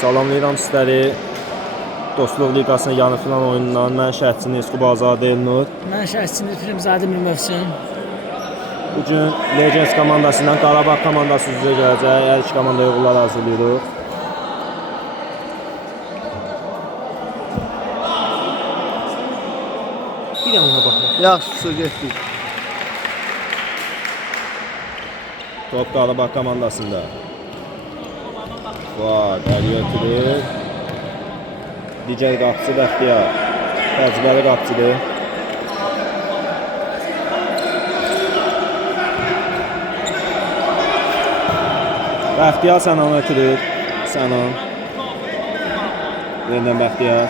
Salamlayıram sizləri. Dostluq Liqasının yarı final oyunundan mən şərhçiniz Qubazadə Elnur. Mən şərhçiniz Pirimzadə Mövsüm. Bugün Legends komandasından Qarabağ komandası üzrə gələcək. Hər iki komandaya uğurlar hazırlayırıq. Bir yana baxın. Yaxşı, su getdik. Top Qarabağ komandasında. Var, əliyə ötürür. Digər qapıcı Bəxtiyar. Təcrübəli qapıcıdır. Bəxtiyar Sənan ötürür. Sənan. Yeniden Bəxtiyar.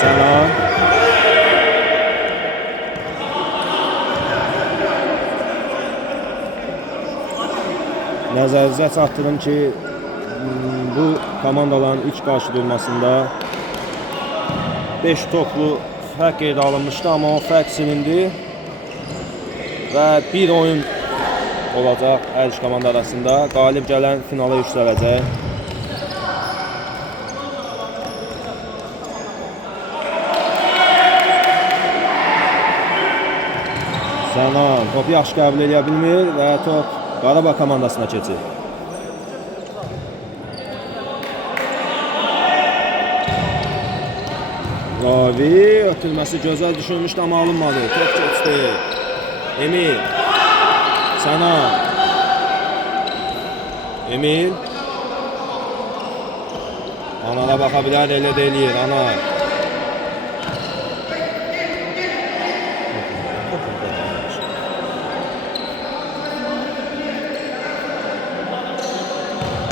Sənan. Nəzərinizə çatdırım ki, bu komandaların ilk qarşı durmasında 5 toplu fərq qeydə alınmışdı, amma o fərq silindi və bir oyun olacaq hər iki komanda arasında. Qalib gələn finala yüksələcək. Sənan topu yaxşı qəbul edə bilmir və top Qarabağ komandasına keçir. Ravi ötürməsi gözəl düşünmüşdü, amma alınmadı. Top keçdi. Emil. Sənan. Emil. Anara baxa bilər, elə də eləyir. Anar.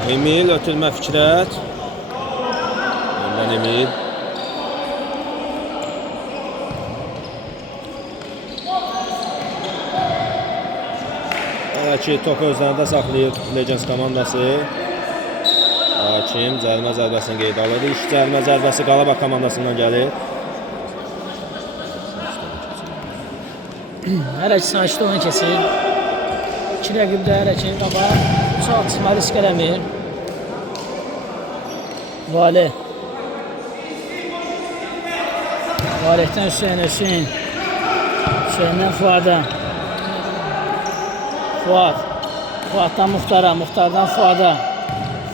Emil ötürmə Fikrət. Ondan Emil. Hələ ki topu özlərində saxlayır Legends komandası. Hakim cərimə zərbəsini qeydə alır. İlk cərimə zərbəsi Qarabağ komandasından gəlir. Hələ ki sakit oyun keçir. İki rəqib də hələ ki qabaq çox çıxma risk eləmir. Valih. Valihdən Hüseyin. Hüseyin'dən Fuada. Fuad. Fuaddan Muxtara. Muxtardan Fuada.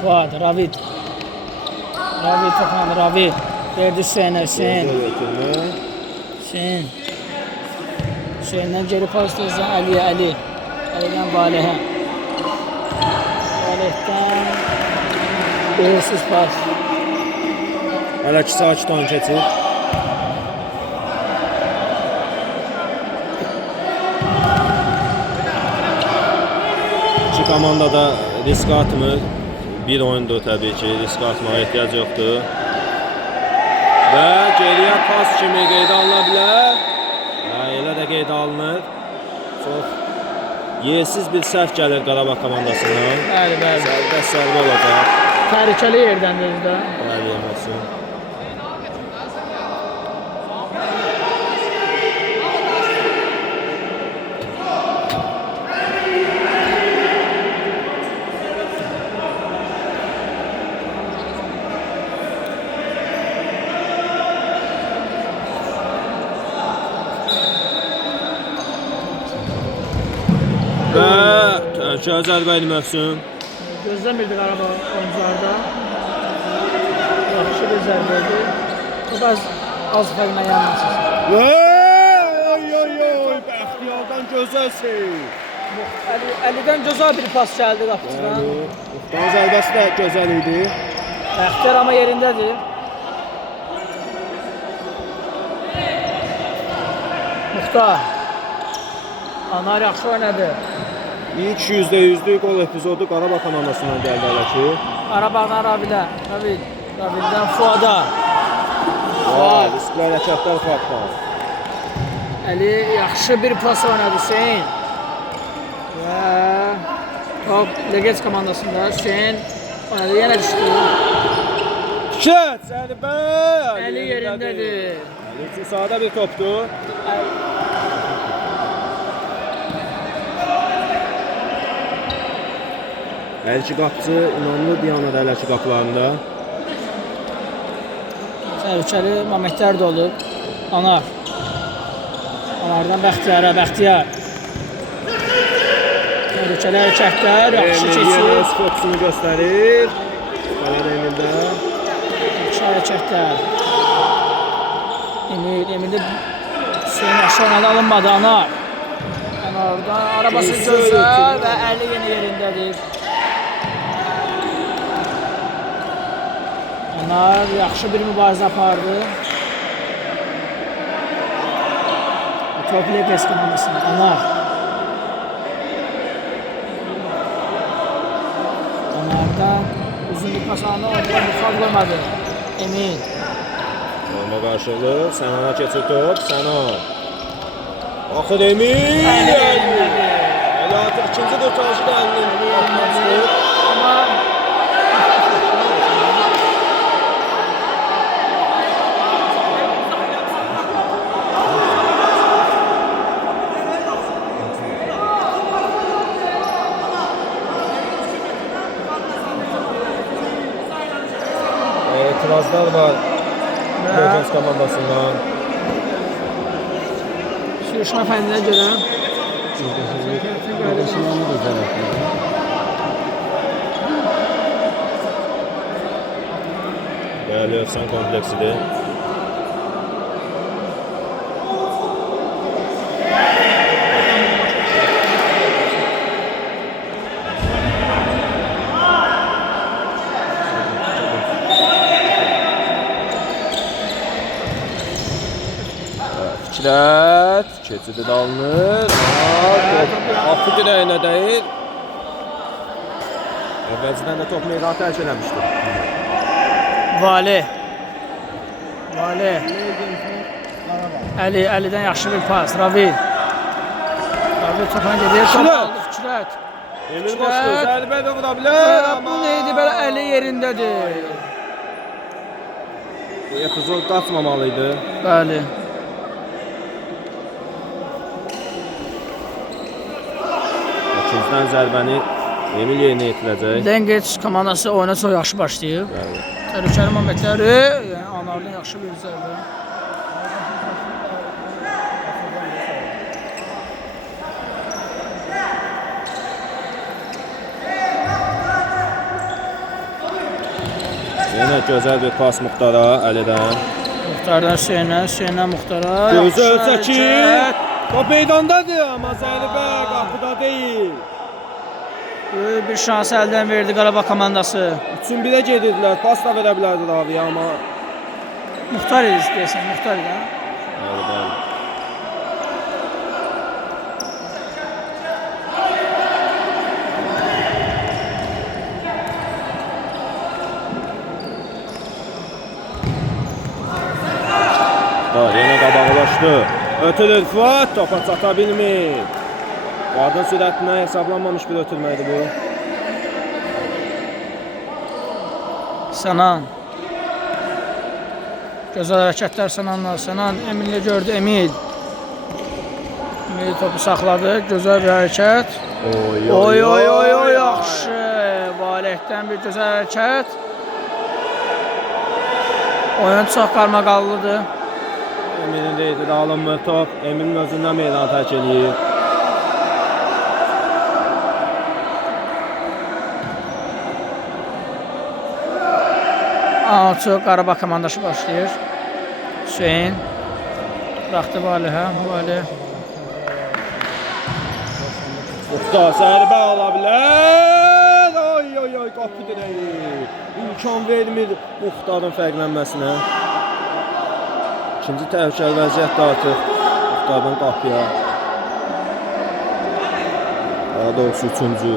Fuad. Ravid. Ravid topladı. Ravid. Verdi Hüseyin'e. Hüseyin. Hüseyin'den geri pas tezden Ali'ye. Ali'den Valih'e. Valih'den uğursuz pas. Hələ ki sakit oyun keçir. İki komanda da risk atmır. Bir oyundur təbii ki, risk atmağa ehtiyac yoxdur. Və geriyə pas kimi qeydə alına bilər. Elə də qeydə alınır. Çox yersiz bir səhv gəlir Qarabağ komandasından. Bəli. Sərbə olacaq. Təhlükəli yerdəndir də. Bəli, olsun. Və təhlükəli zərbə ilə Mövsüm. Gözləmirdi Qarabağ oyuncularda. Yaxşı bir zərbəydi. Çok az fərqlə yanmasın. Oy, Bəxtiyardan gözəl seyir. Əlidən gözəl bir pas gəldi qapıcıdan. Muxtarın zərbəsi də gözəl idi. Bəxtiyar amma yerindədir. Muxtar. Anar yaxşı oynadı. İlk %100'lük gol epizodu Qarabağ komandasından gəldi hələ ki. Qarabağdan Raviddən Fuada. Riskli hərəkətlər Fuaddan. Əli yaxşı bir pas oynadı Hüseyin. Və top Legends komandasında Hüseyin oynadı, yenə düşdü. Zərbə! Əli yerindədir. Əli üçün sahada bir topdur. Hər iki qapıcı inanlı Diyanada hələ ki qapılarında. Təhlükəli momentlər də olub. Anar. Anardan Bəxtiyara, Bəxtiyar. Təhlükəli hərəkətlər, yaxşı Emil keçir. yenə fokusunu göstərir. Qalan Emildə. Yaxşı hərəkətlər. Emil'de Hüseyin aşağıdan alınmadı Anar. Anardan arabası gözəl və əli yeni yerindədir. Anar yaxşı bir mübarizə apardı. Tople pes komandasına. Anar. Anardan uzun bir pasağını ortadan bir fal koymadı. Emil. Olma qarşılıq. Sənana keçir top. Sənan. Axır Emil. Elə artıq ikinci qurtarışı da əlinin altına çıxır. Amma etirazlar var. Defens komandasından. sürüşmə fəndinə görə Değerli Özsan kompleksidir. Fikrət, keçidi də alınır. Apı dirəyinə deyil. Əvvəlcədən də top meydanı tərk eləmişdi. Vali. Əlidən yaxşı bir pas. Ravil topa gedir. Top aldı Fikrət. Emil başlıyor, zərbə də vura bilər. Bu neydi belə əli yerindədir. Bu epizod qaçmamalıydı. Bəli. İkinciden zərbəni Emil yerinə yetirəcək. Lengeç komandası oyuna çox yaxşı başlayıb. Təhlükəli momentləri, yəni Anardan yaxşı bir zərbə. Yenə gözəl bir pas Muxtara Əlidən. Muxtardan Hüseyindən Muxtara. Gözəl çəkir. Top meydandadır, amma zərbə qapıda deyil. Böyük bir şans əldən verdi Qarabağ komandası. 3-1-ə gedirdilər, pas da verə bilərdi Raviyə, amma... Muxtar idi deyəsən, Muxtar idi. Bəli, bəli. Yenə qabağılaşdı. Ötülür Fuat, topa çata bilmir. Qadın sürətindən hesablanmamış bir ötürməkdir bu. Sənan. Gözəl hərəkətlər Sənanla. Sənan Emil'lə gördü, Emil topu saxladı, gözəl bir hərəkət. Oy, yaxşı. Valihdən bir gözəl hərəkət. Oyun çox qarmaqallıdır. Emil'in deyildi də alınmır top. Emil'in özündən meydanı tərk eləyir. Alçı Qarabağ komandası başlayır. Hüseyin. Bıraxdı Valihə. Valih. Usta zərbə ala bilər. Oy, qapı dirəyi. İmkan vermir Muxtarın fərqlənməsinə. İkinci təhlükəli vəziyyətdə artıq Muxtardan qapıya. Daha doğrusu üçüncü.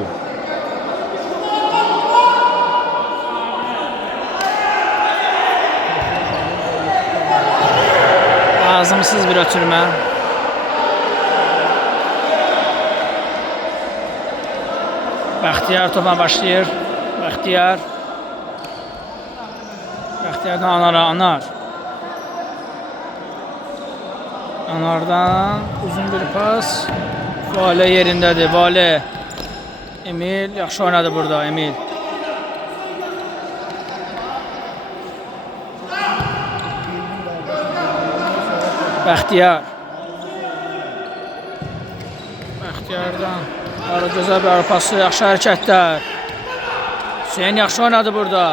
Lazımsız bir ötürmə. Bəxtiyar topa başlayır. Bəxtiyardan Anar. Anardan uzun bir pas. Vale yerindədir. Vale. Emil yaxşı oynadı burada, Emil. Bəxtiyar. Bəxtiyardan. Ara gözəl bir arpası, yaxşı hərəkətlər. Hüseyin yaxşı oynadı burada.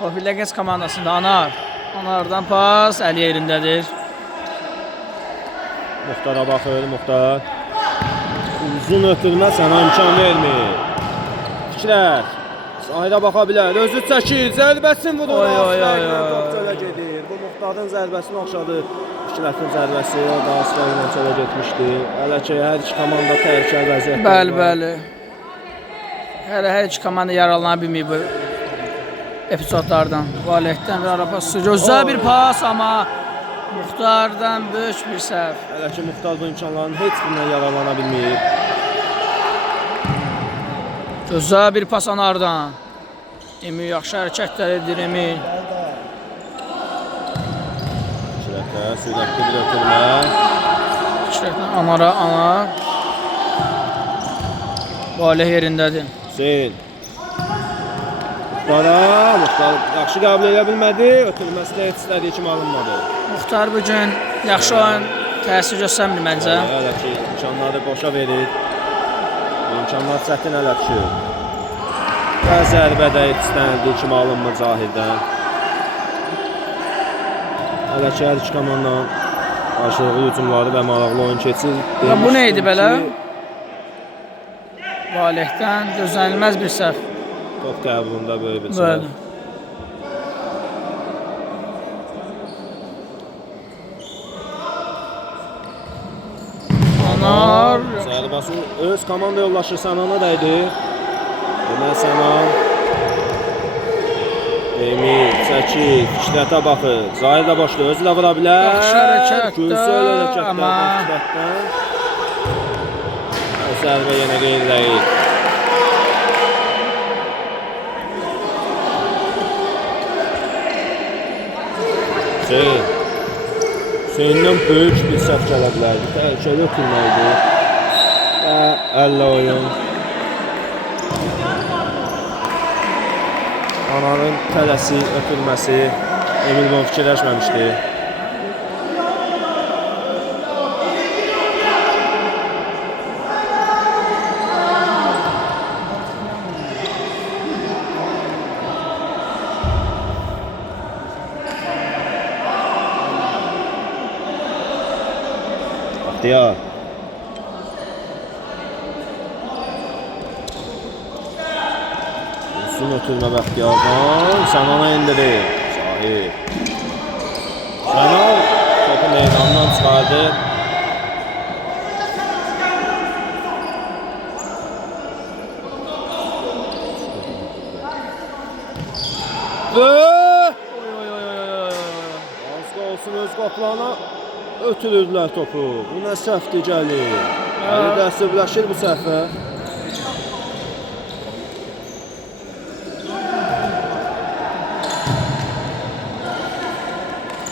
Tofiq Ləgəz komandasında Anar. Anardan pas, Əli yerindədir. Muxtara baxır, Muxtar. Uzun ötürmə sənə imkan vermir. Fikrət. Sahirə baxa bilər. Özü çəkir. Zərbəsini vurur. Top çölə gedir. Bu Muxtarın zərbəsini oxşadı. Fikrətin zərbəsi orada asfaltla çölə getmişdi. Hələ ki, hər iki komanda təhlükəli vəziyyətdə. Bəli, bəli. Hələ hər iki komanda yaralana bilməyib bu epizodlardan. Valehdən bir ara pası. Gözəl bir pas, amma Muxtardan böyük bir səhv. Hələ ki, Muxtar bu imkanların heç birindən yararlana bilməyib. Gözəl bir pas Anardan. Emil yaxşı hərəkətlər edir, Emil. Fikrətə, sürətli bir ötürmə. Fikrətdən Anara, Anar. Valeh yerindədir. Hüseyin. Muxtar yaxşı qəbul edə bilmədi. Ötürməsi də heç istədiyi kimi alınmadı. Muxtar bugün yaxşı oyun təsir göstərmir məncə. Hələ ki, imkanları boşa verir. İmkanlar çətin hələ ki. Və zərbə də heç istənildiyi kimi alınmır Zahirdən. Hələ ki, hər iki komandanın qarşılıqlı hücumları və maraqlı oyun keçir. Bu nə idi belə? Valehdən gözlənilməz bir səhv. Top qəbulunda böyük bir səhv. Bəli. Anar. Zərbəsi öz komanda yoldaşı Sənana dəydi. Demək Sənan. Emil, çəkir, Fikrətə baxır. Zahir də başlıyor, özü də vura bilər. Yaxşı hərəkətdə, Gözəl hərəkətlərdən amma Fikrətdən. O zərbə yenə qeyri deyil. Hüseyndən böyük bir səhv gələ bilərdi. Təhlükəli ötürməliydi. Və əllə oyun. Ananın tələsi, ötürməsi Emil bunu fikirləşməmişdi. Baxtiyar. Uzun ötürmə Bəxtiyardan. Sənana indirir. Zahir. Sənan topu meydandan çıxardı. Və az olsun öz qaplarına ötürürdülər topu. Bu nə səhvdir gəlir. Əli dəstəbləşir bu səhvə.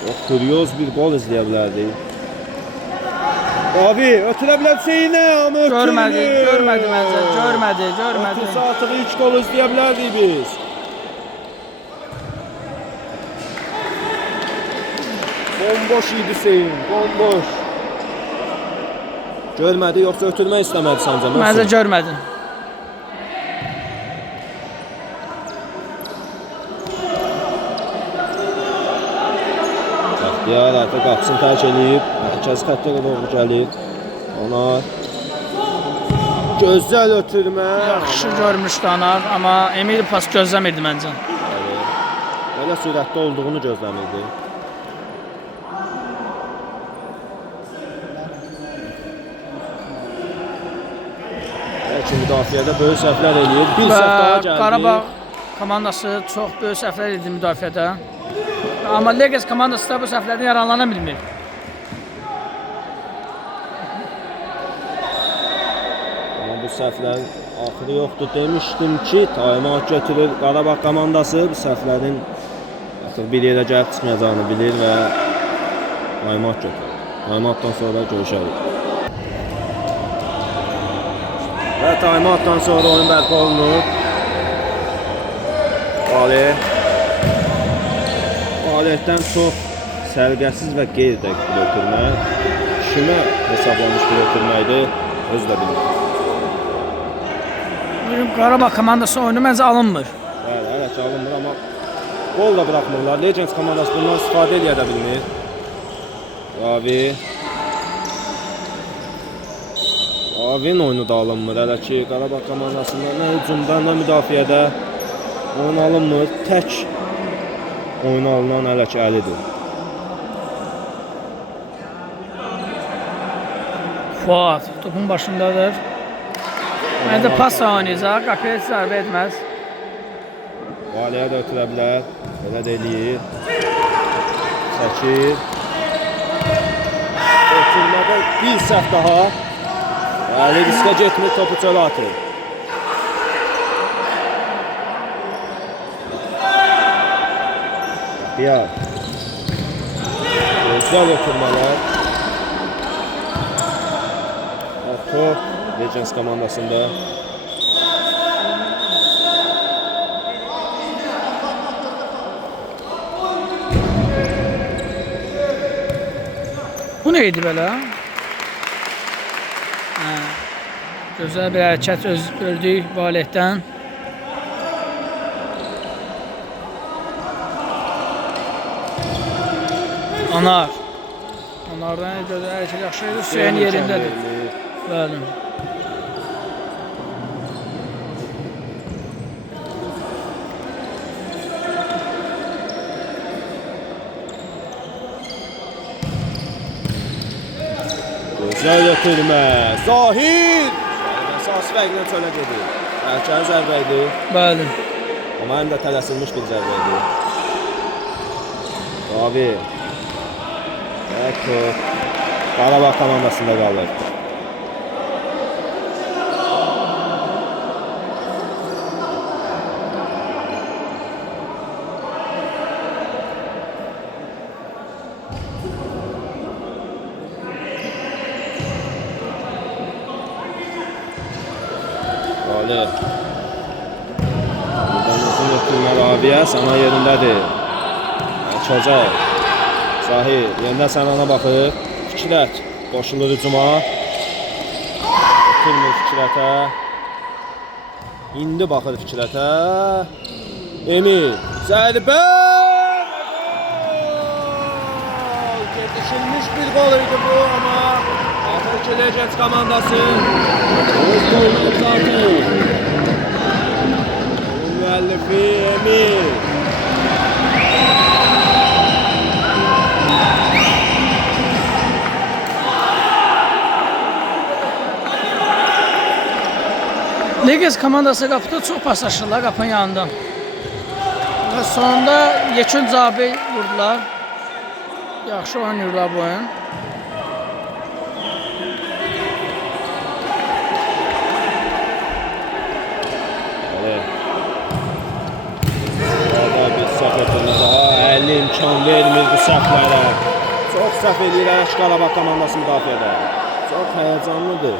Çox kuryoz bir gol izləyə bilərdik. Abi, ötürə bilər Hüseyinə, amma ötürmür. Görmədi məncə, görmədi. Ötürsə artıq ilk gol izləyə bilərdik biz. Bomboş idi Hüseyin, bomboş. Görmədi, yoxsa ötürmək istəmədi səncə? Məncə görmədi. Bəxtiyar artıq qapısını tərk edib, mərkəzi xəttə doğru gəlir. Anar. Gözəl ötürmə. Yaxşı görmüşdü Anar, amma Emil pas gözləmirdi məncə. Belə sürətli olduğunu gözləmirdi. Bəlkə müdafiədə böyük səhvlər eləyir. Bir səhv daha gəldi. Qarabağ komandası çox böyük səhvlər edir müdafiədə. Amma Leges komandası da bu səhvlərdən yararlana bilmir. Amma bu səhvlərin axırı yoxdur. Demişdim ki, taymat götürür Qarabağ komandası bu səhvlərin artıq bir yerə gəlib çıxmayacağını bilir və taymat götürür. Taymatdan sonra görüşərik. Və taymatdan sonra oyun bərpa olunur. Fəaliyyətdən çox səliqəsiz və qeyri-dəqiq bir ötürmə. Kimə hesablanmış bir ötürməkdir, özü də bilir. Qarabağ komandası oyunu məncə alınmır. Bəli, hələ ki alınmır, amma gol da bıraxmırlar. Legends komandası bundan istifadə edə də bilmir. Ravin oyunu da alınmır. Hələ ki Qarabağ komandasında nə hücumda, nə müdafiədə oyun alınmır. Tək oyun alınan hələ ki Əlidir. Fuat topun başındadır. Məncə pas oynayacaq, qapıya heç zərbə etməz. Valiyə də ötürə bilər. Belə də eləyir. Çəkir. Ötürmədə bir səhv daha. Əli riskə getmir, topu çölə atır. Qiyar. Gözəl ötürmələr. Top Legends komandasında. Bu neydi belə? Gözəl bir hərəkət gördük Valehdən. Anar. Onlardan gözəl hərəkət yaxşı idi. Hüseyin yerindədir. Bəli. Gözəl ötürmə. Zahir! Əsas fərqlə çölə gedir. Erkən zərbə idi. Bəli. Amma həm də tələsilmiş bir zərbə idi. Abi. Qarabağ komandasında qalır. Buradan uzun ötürmə Rabiyə sana yerindədir. Çözək. Zahir yerində sənana baxır. Fikrət qoşulur hücuma. Ötürmür Fikrətə. İndi baxır Fikrətə. Emil. Zərbə! Gedişilmiş bir gol idi bu ama Afrika Legends komandası öz golunu uzatır. Müəllifi Emil. Legends komandası qapıda çox paslaşırlar qapının yanında. Və sonunda yekun cavabı vurdular. Yaxşı oynayırlar bu oyun. Orada bir səhv ötürmə daha. 50 imkan vermir bu səhvlərə. Çox səhv edirlər Qarabağ komandası müdafiədə. Çox həyəcanlıdır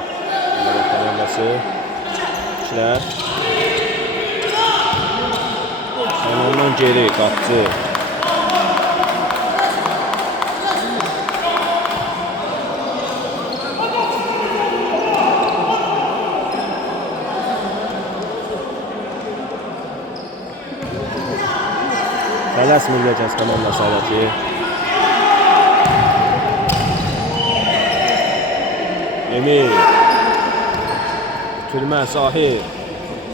Qarabağ komandası. Fiklər. Ondan geri qapçı. Tələsmir Legends komandası hələ ki. Emil. Türmə Zahir.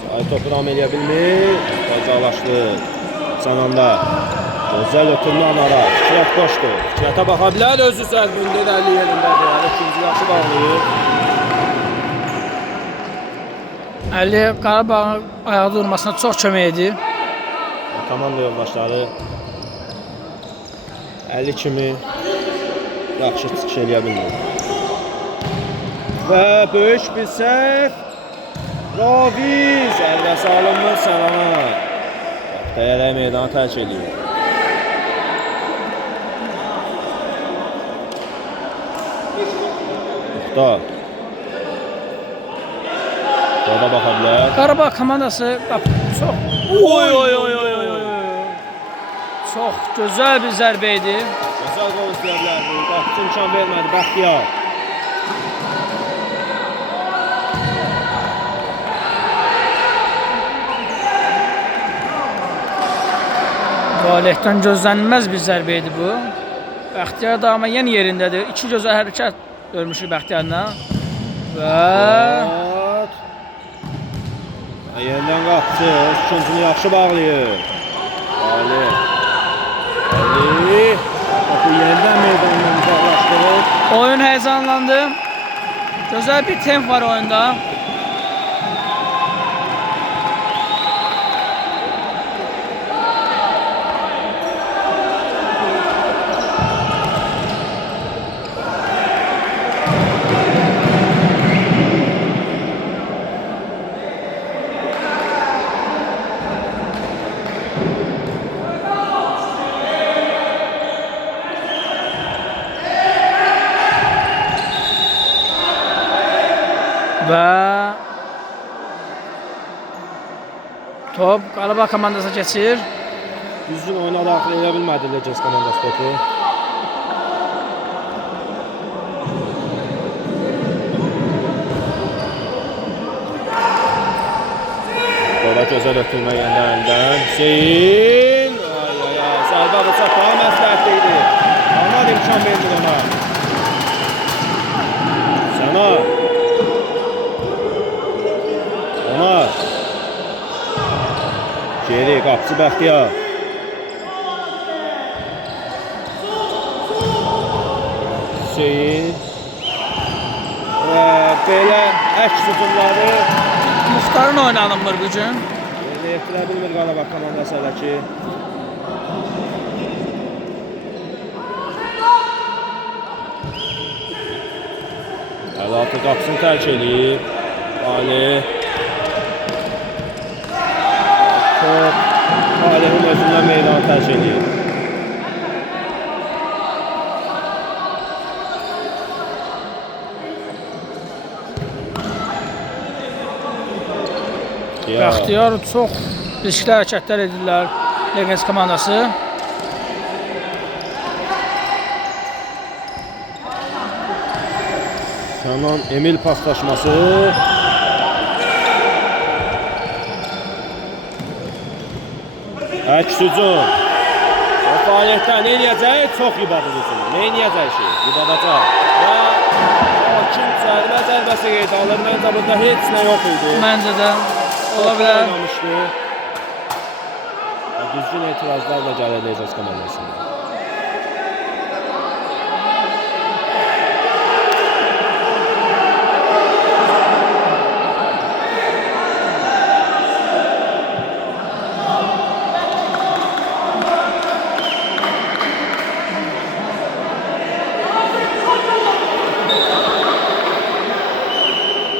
Zahir topu ram eləyə bilmir. Qazalaşdı. Sananda. Gözəl ötürmə Anara. Fikrət qoşdu. Fikrətə baxa bilər. Özü sərbində 50 yerindədir. Hələ ikinci yaxşı bağlayır. Əli Qarabağın ayağa durmasına çox kömək edir. Komanda yoldaşları 50 kimi yaxşı çıxış eləyə bilmir. Və böyük bir səhv. Ravi zərbəsi alınmır Səlana. Təyyarə meydanı tərk edir. Muxtar. O da baxa bilər. Qarabağ komandası çox oy oy oy oy oy oy. Çox gözəl bir zərbə idi. Gözəl qol istəyə bilərdi. Qapıcı imkan vermədi. Bəxtiyar. Valehdən gözlənilməz bir zərbə idi bu. Bəxtiyar da amma yenə yerindədir. İki gözəl hərəkət görmüşük Bəxtiyarla. Və Yenidən qapıcı. Üçüncünü yaxşı bağlayır. Ali. Bakı yenidən meydandan uzaqlaşdırır. oyun heyecanlandı. Gözəl bir temp var oyunda. Və top Qarabağ komandasına keçir. Düzgün oyuna daxil edə bilmədi Legends komandası topu. Qora gözəl ötürmə yenidən. Hüseyin. Ay ay ay. Zərbə vursa daha məsləhətli idi. Anar imkan vermir ona. Sənar. Anar. Geri qapıcı Bəxtiyar. Hüseyin. Və belə əks hücumları Muxtarın oynanılmır bu gün. yerinə yetirə bilmir Qarabağ komandası hələ ki. Əlatı qapısını tərk edib. Ali. Top Ali'nin özündən meydanı tərk edib. Bəxtiyar çox riskli hərəkətlər edirlər Legends komandası. Canan Emil paslaşması. Əks hücum. O fəaliyyətdə nə edəcək? Çox ibadet üçün. Nə edəcək şey? İbadətə. Və hakim zərbəsi qeydə alır. Məncə burada heç nə yox idi. Məncə də ola bilər. Oynamışdı. Düzgün etirazlarla gəlir Legends komandasında.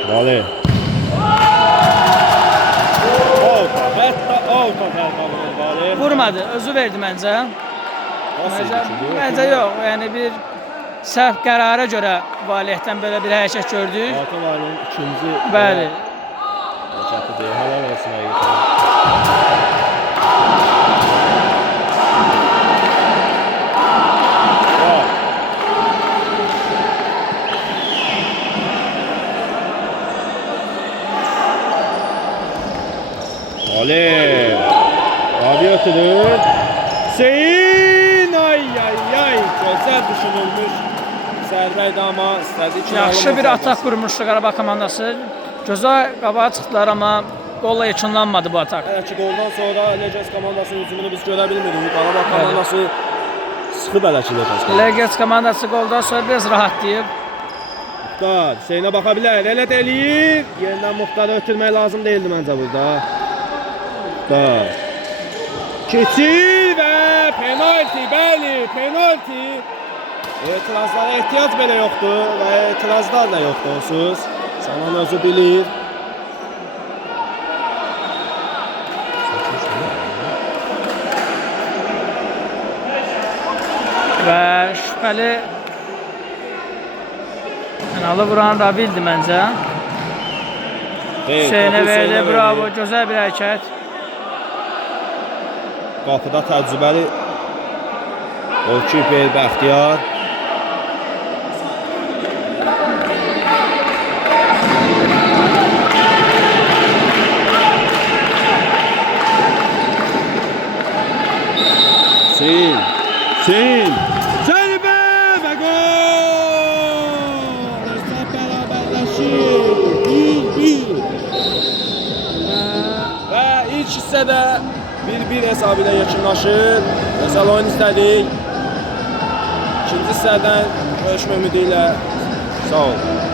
Vali. Vurmadı, özü verdi məncə. Məncə yox, yəni bir səhv qərara görə Valehdən belə bir hərəkət gördük. Hakan Ali'nin ikinci Bəli. hərəkəti deyil. Halal olsun həqiqətən. Ali. Abi ötürür. Hüseyin. Ay ay ay. Gözəl düşünülmüş. Sərbəydi amma istədi ki. Yaxşı bir atak qurmuşdu Qarabağ komandası. Gözəl qabağa çıxdılar amma qolla yekunlanmadı bu atak. Hələ ki qoldan sonra Legends komandasının hücumunu biz görə bilmirik. Qarabağ komandası sıxıb hələ ki Legends komandası. Legends komandası qoldan sonra biraz rahatlayıb. Muxtar Hüseynə baxa bilər. Elə də eləyir. Yenidən Muxtarı ötürmək lazım deyildi məncə burada. Muxtar. Keçir və penalti, bəli, penalti. Etirazlara ehtiyac belə yoxdur və etirazlar da yoxdur onsuz. Sanan özü bilir. Və şübhəli penalı vuran Rabildi məncə. Hüseynə verdi, bravo, gözəl bir hərəkət. Qapıda təcrübəli golkiper Bəxtiyar. Hüseyn. Zərbə və gol! Hesab bərabərləşir. 1-1. Və ilk hissədə 1-1 hesabı ilə yekunlaşır. Gözəl oyun istədik. İkinci hissədən görüşmək ümidi ilə sağ olun.